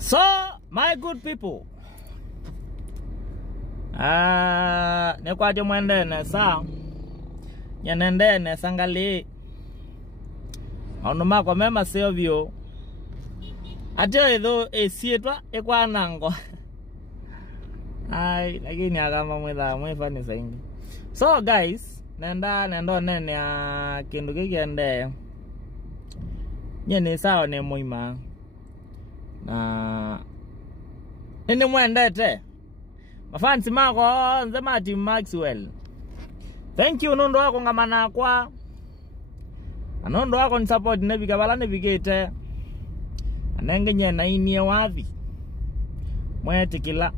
So, my good people, ne kwa mwende ne sa nyanende ne sangali onuma kwa mema sevio aje edo esietwa ekwa nango ai lakini agama mwetha mwefani saingi. So guys, nendo nene ya kindu kigende nyene sawa ne muima na nene mwendete mafansi mako nzema Team Maxwell. Thank you nondo wako ngamana kwa anondo wako ni support nebika bala nebigete anenge nyena inie wathi mwetikila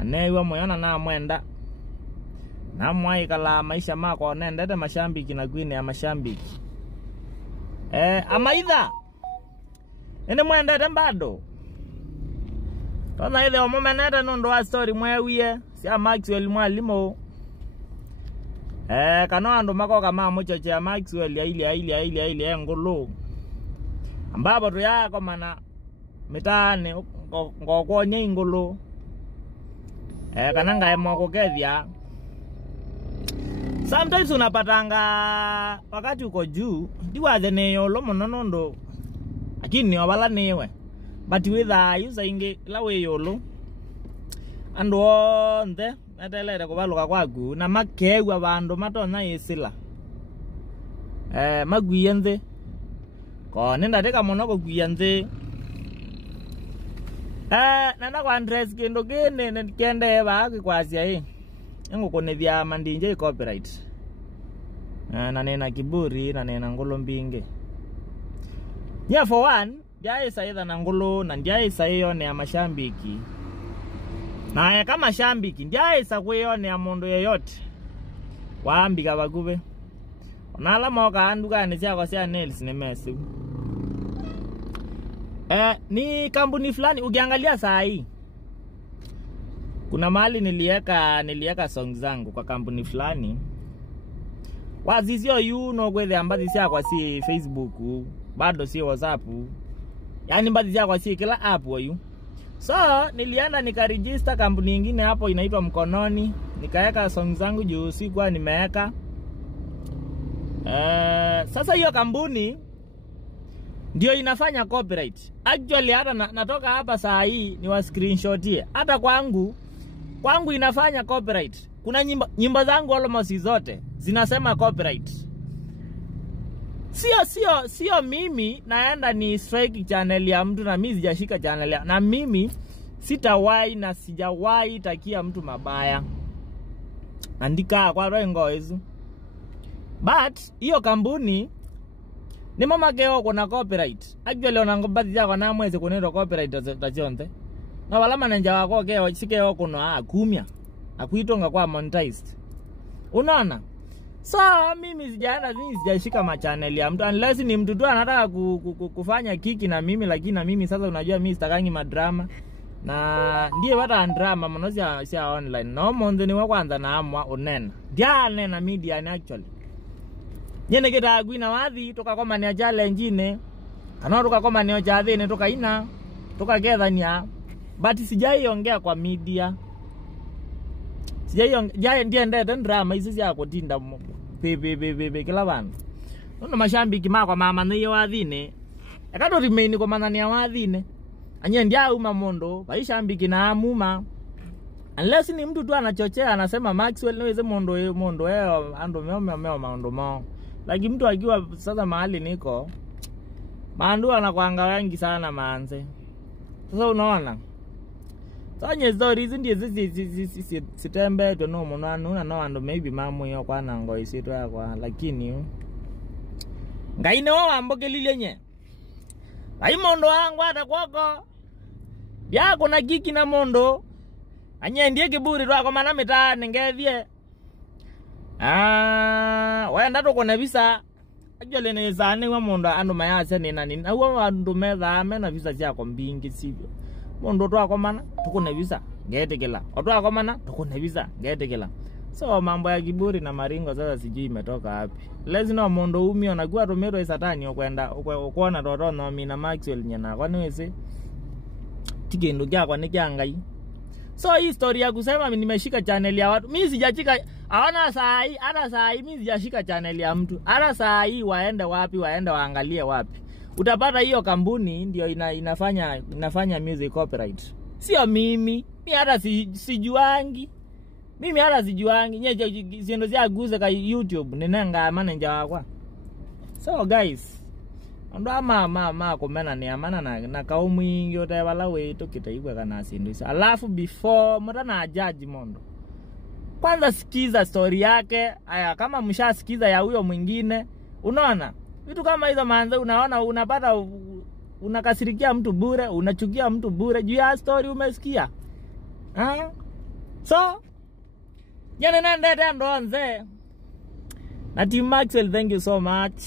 anewa moyona na mwenda na mwaikala maisha mako nendete mashambiki na kwine ya mashambiki amaitha ene mwendete mbado tona ile omumenete nondo wa story mwewie sia Maxwell mwalimo kano ando mako kama mochoche ya Maxwell ya ile ngolo ambapo tu yako mana mitane ngokonye ngolo kananga emoko kethia. Sometimes unapatanga wakati uko juu ndiwaze neyo lomo nonondo akini wabala newe but with you saying lawe yolo ando nde natelere kubaluka kwagu na makewa abandu matona yesila magwiyenze ko nenda teka monoko gwiyenze nanda kwa Andres kendo gene kende ba kwazia engokone vya mandinje copyright na nena kiburi na nena ngolo mbinge yeah for one jai saida na ngolo na jai sayo ne amashambiki na kama shambiki jai sakweyo ne amondo yeyote waambika bagube onala moka anduka ne sia kwa sia nails ne mesi ni kampuni ukiangalia saa hii kuna mahali nilieka song zangu kwa kampuni fulani wazizio yuno kwethe ambazi sia kwa si Facebook bado si WhatsApp yani mbazi sia kwa si kila app wayu. So nilienda nikaregister kampuni nyingine hapo inaitwa Mkononi nikaeka song zangu juu sikuwa nimeweka sasa hiyo kampuni ndio inafanya copyright. Actually hata natoka hapa saa hii ni wa screenshotie. Hata kwangu inafanya copyright. Kuna nyimbo zangu almost zote zinasema copyright. Sio mimi naenda ni strike channel ya mtu na mimi sijashika channel ya na mimi sitawahi na sijawahi takia mtu mabaya. Andika kwa rengo hizo. But hiyo kampuni ni mama geo kuna copyright. Actually onangobati yako na mwezi kunero copyright tachonte. Na wala manager wako geo sikeo kuna kumya. Akuitonga kwa monetized. Unaona? So mimi sijashika ma channel ya mtu unless ni mtu tu anataka kufanya kiki na mimi, lakini na mimi sasa unajua mimi sitakangi madrama. Na ndiye wata drama mnozi sia online. No monde ni wakwanza na amwa onena. Dia nena media ni actually. Nyene kita agwina wathi toka kwa mania challenge njine kana toka kwa mania chathi ne toka ina toka gedhania but sijaiongea kwa media sijaiongea ndiye ndete drama hizi sia kutinda bebe kila bana nono mashambiki mako mama niyo wathine akato remain kwa manania wathine anye ndia uma mondo baishambiki na amuma unless ni mtu tu anachochea anasema Maxwell niweze mondo ando meo mondo mao. Lakini mtu akiwa sasa mahali niko maandu anakuanga wengi sana maanze. Sasa unaona sanye story hizi ndiye sitembe to no monano na ando maybe mamu yo kwa nango isito ya kwa lakini ngaine wao ambogelile nye ai mondo wangu hata kwako yako na giki na mondo anye ndiye kiburi rwako mana mita ningethie wenda to kona visa ajole ne zane wa mondo ando mayase ni nani na wa ndo metha mena visa yako mbingi sivyo mondo to akomana tukone visa ngetekela oto akomana tukone visa ngetekela. So mambo ya kiburi na maringo sasa sijui imetoka wapi. Lazima mondo umio na kwa romero isatani okwenda kuona toto no mina Maxwell nyana kwani wese tikindu kyakwa ni kya Ngai. So hii story ya kusema nimeshika channel ya watu, mimi sijashika. Hata saa hii mimi sijashika channel ya mtu. Hata saa hii waende wapi, waende waangalie wapi. Utapata hiyo kampuni ndio inafanya music copyright. Sio mimi. Mimi hata sijuangi. Mimi hata sijuangi. Nye siendo zia guze ka YouTube ninenga manager wakwa. So guys, ndo ama komena ni amana na kaumu ingi otawala wetu kitaigwa kana sindu. Alafu before mtana judge mondo, kwanza sikiza story yake. Aya, kama mshasikiza ya huyo mwingine, unaona vitu kama hizo manze, unaona unapata unakasirikia mtu bure, unachukia mtu bure juu ya story umesikia. So yana nende ndo nze na Team Maxwell, thank you so much.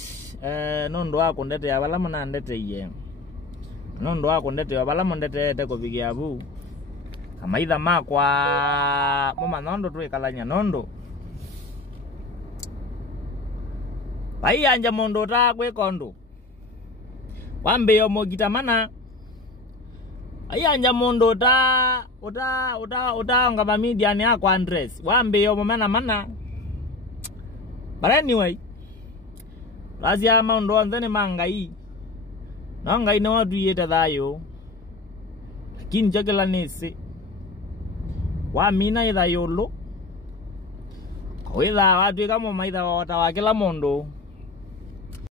Nondo wako ndete ya balama na ndete ye. Nondo wako ndete ya balama ndete te kupigia abu. Kama idha makwa mama nondo tu ikalanya nondo. Bai anja mondo ta kwe kondo. Wambe yo mogitamana. Ai anja mondo ta uta ngaba media ni yako Andres. Wambe yo mana. But anyway, lazia maundo anzene mangai. Na ngai na watu yeta dayo. Lakini jagala nese. Wa mina ida yolo. Kwa watu kama maida watawakila mondo.